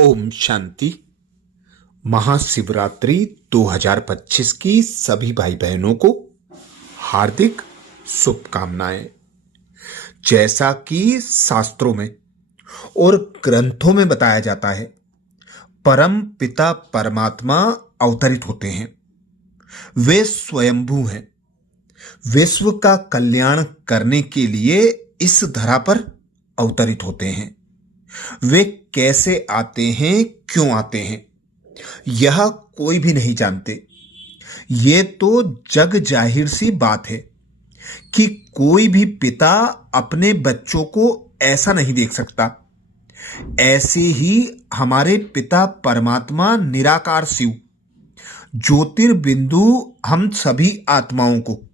ओम शांति। महाशिवरात्रि 2025 की सभी भाई बहनों को हार्दिक शुभकामनाएं। जैसा कि शास्त्रों में और ग्रंथों में बताया जाता है, परम पिता परमात्मा अवतरित होते हैं। वे स्वयंभू हैं। विश्व का कल्याण करने के लिए इस धरा पर अवतरित होते हैं। वे कैसे आते हैं, क्यों आते हैं, यह कोई भी नहीं जानते। ये तो जग जाहिर सी बात है कि कोई भी पिता अपने बच्चों को ऐसा नहीं देख सकता। ऐसे ही हमारे पिता परमात्मा निराकार शिव ज्योतिर्बिंदु हम सभी आत्माओं को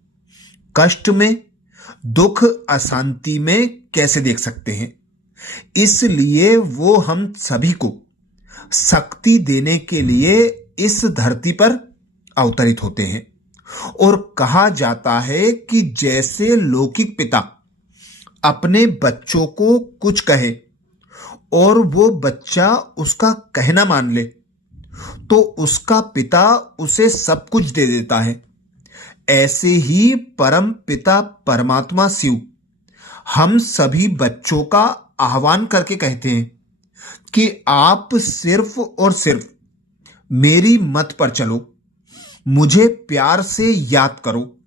कष्ट में, दुख, अशांति में कैसे देख सकते हैं। इसलिए वो हम सभी को शक्ति देने के लिए इस धरती पर अवतरित होते हैं। और कहा जाता है कि जैसे लौकिक पिता अपने बच्चों को कुछ कहे और वो बच्चा उसका कहना मान ले, तो उसका पिता उसे सब कुछ दे देता है। ऐसे ही परम पिता परमात्मा शिव हम सभी बच्चों का आह्वान करके कहते हैं कि आप सिर्फ और सिर्फ मेरी मत पर चलो, मुझे प्यार से याद करो,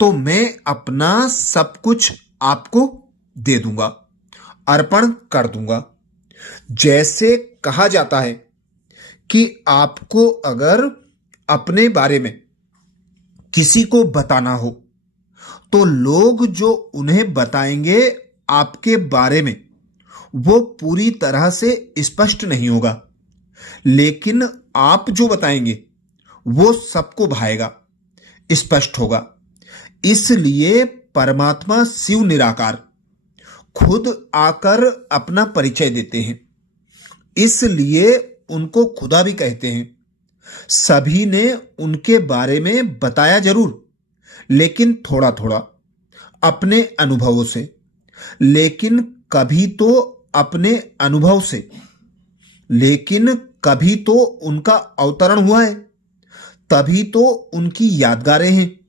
तो मैं अपना सब कुछ आपको दे दूंगा, अर्पण कर दूंगा। जैसे कहा जाता है कि आपको अगर अपने बारे में किसी को बताना हो, तो लोग जो उन्हें बताएंगे आपके बारे में वो पूरी तरह से स्पष्ट नहीं होगा, लेकिन आप जो बताएंगे वो सबको भाएगा, स्पष्ट होगा। इसलिए परमात्मा शिव निराकार खुद आकर अपना परिचय देते हैं। इसलिए उनको खुदा भी कहते हैं। सभी ने उनके बारे में बताया जरूर, लेकिन थोड़ा थोड़ा अपने अनुभवों से, लेकिन कभी तो अपने अनुभव से, लेकिन कभी तो उनका अवतरण हुआ है, तभी तो उनकी यादगारें हैं।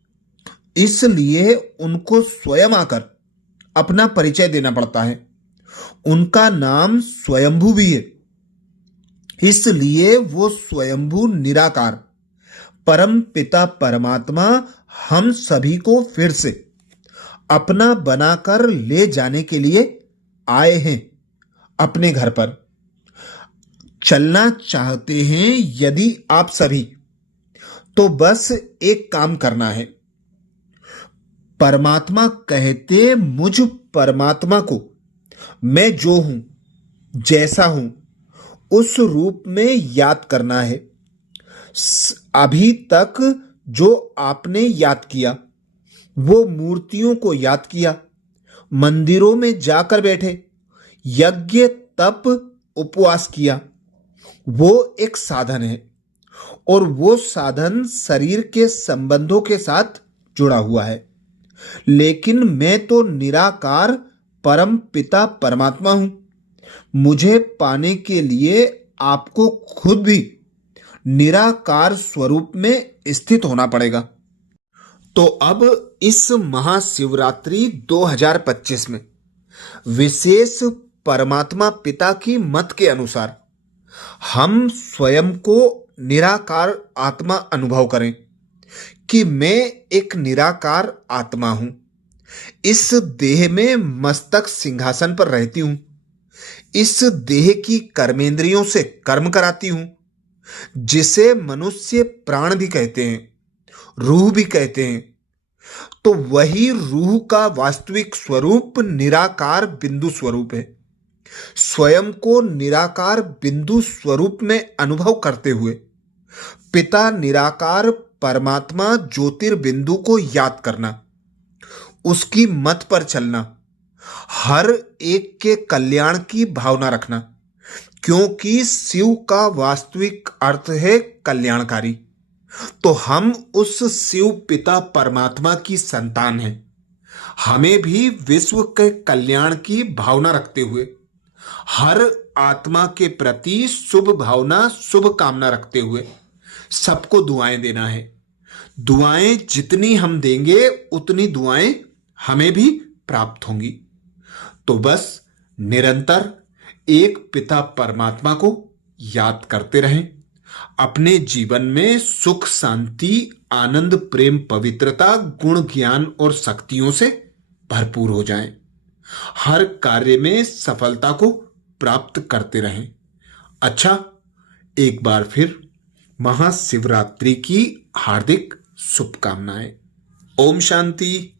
इसलिए उनको स्वयं आकर अपना परिचय देना पड़ता है। उनका नाम स्वयंभू भी है। इसलिए वो स्वयंभू निराकार परम पिता परमात्मा हम सभी को फिर से अपना बनाकर ले जाने के लिए आए हैं। अपने घर पर चलना चाहते हैं यदि आप सभी, तो बस एक काम करना है। परमात्मा कहते मुझ परमात्मा को मैं जो हूं, जैसा हूं, उस रूप में याद करना है। अभी तक जो आपने याद किया, वो मूर्तियों को याद किया, मंदिरों में जाकर बैठे, यज्ञ, तप, उपवास किया, वो एक साधन है। और वो साधन शरीर के संबंधों के साथ जुड़ा हुआ है। लेकिन मैं तो निराकार परम पिता परमात्मा हूं। मुझे पाने के लिए आपको खुद भी निराकार स्वरूप में स्थित होना पड़ेगा। तो अब इस महाशिवरात्रि 2025 में विशेष परमात्मा पिता की मत के अनुसार हम स्वयं को निराकार आत्मा अनुभव करें कि मैं एक निराकार आत्मा हूं। इस देह में मस्तक सिंहासन पर रहती हूं। इस देह की कर्मेंद्रियों से कर्म कराती हूं, जिसे मनुष्य प्राण भी कहते हैं, रूह भी कहते हैं। तो वही रूह का वास्तविक स्वरूप निराकार बिंदु स्वरूप है। स्वयं को निराकार बिंदु स्वरूप में अनुभव करते हुए पिता निराकार परमात्मा ज्योतिर्बिंदु को याद करना, उसकी मत पर चलना, हर एक के कल्याण की भावना रखना, क्योंकि शिव का वास्तविक अर्थ है कल्याणकारी। तो हम उस शिव पिता परमात्मा की संतान हैं। हमें भी विश्व के कल्याण की भावना रखते हुए हर आत्मा के प्रति शुभ भावना, शुभ कामना रखते हुए सबको दुआएं देना है। दुआएं जितनी हम देंगे उतनी दुआएं हमें भी प्राप्त होंगी। तो बस निरंतर एक पिता परमात्मा को याद करते रहें। अपने जीवन में सुख, शांति, आनंद, प्रेम, पवित्रता, गुण, ज्ञान और शक्तियों से भरपूर हो जाएं। हर कार्य में सफलता को प्राप्त करते रहें। अच्छा, एक बार फिर महाशिवरात्रि की हार्दिक शुभकामनाएं। ओम शांति।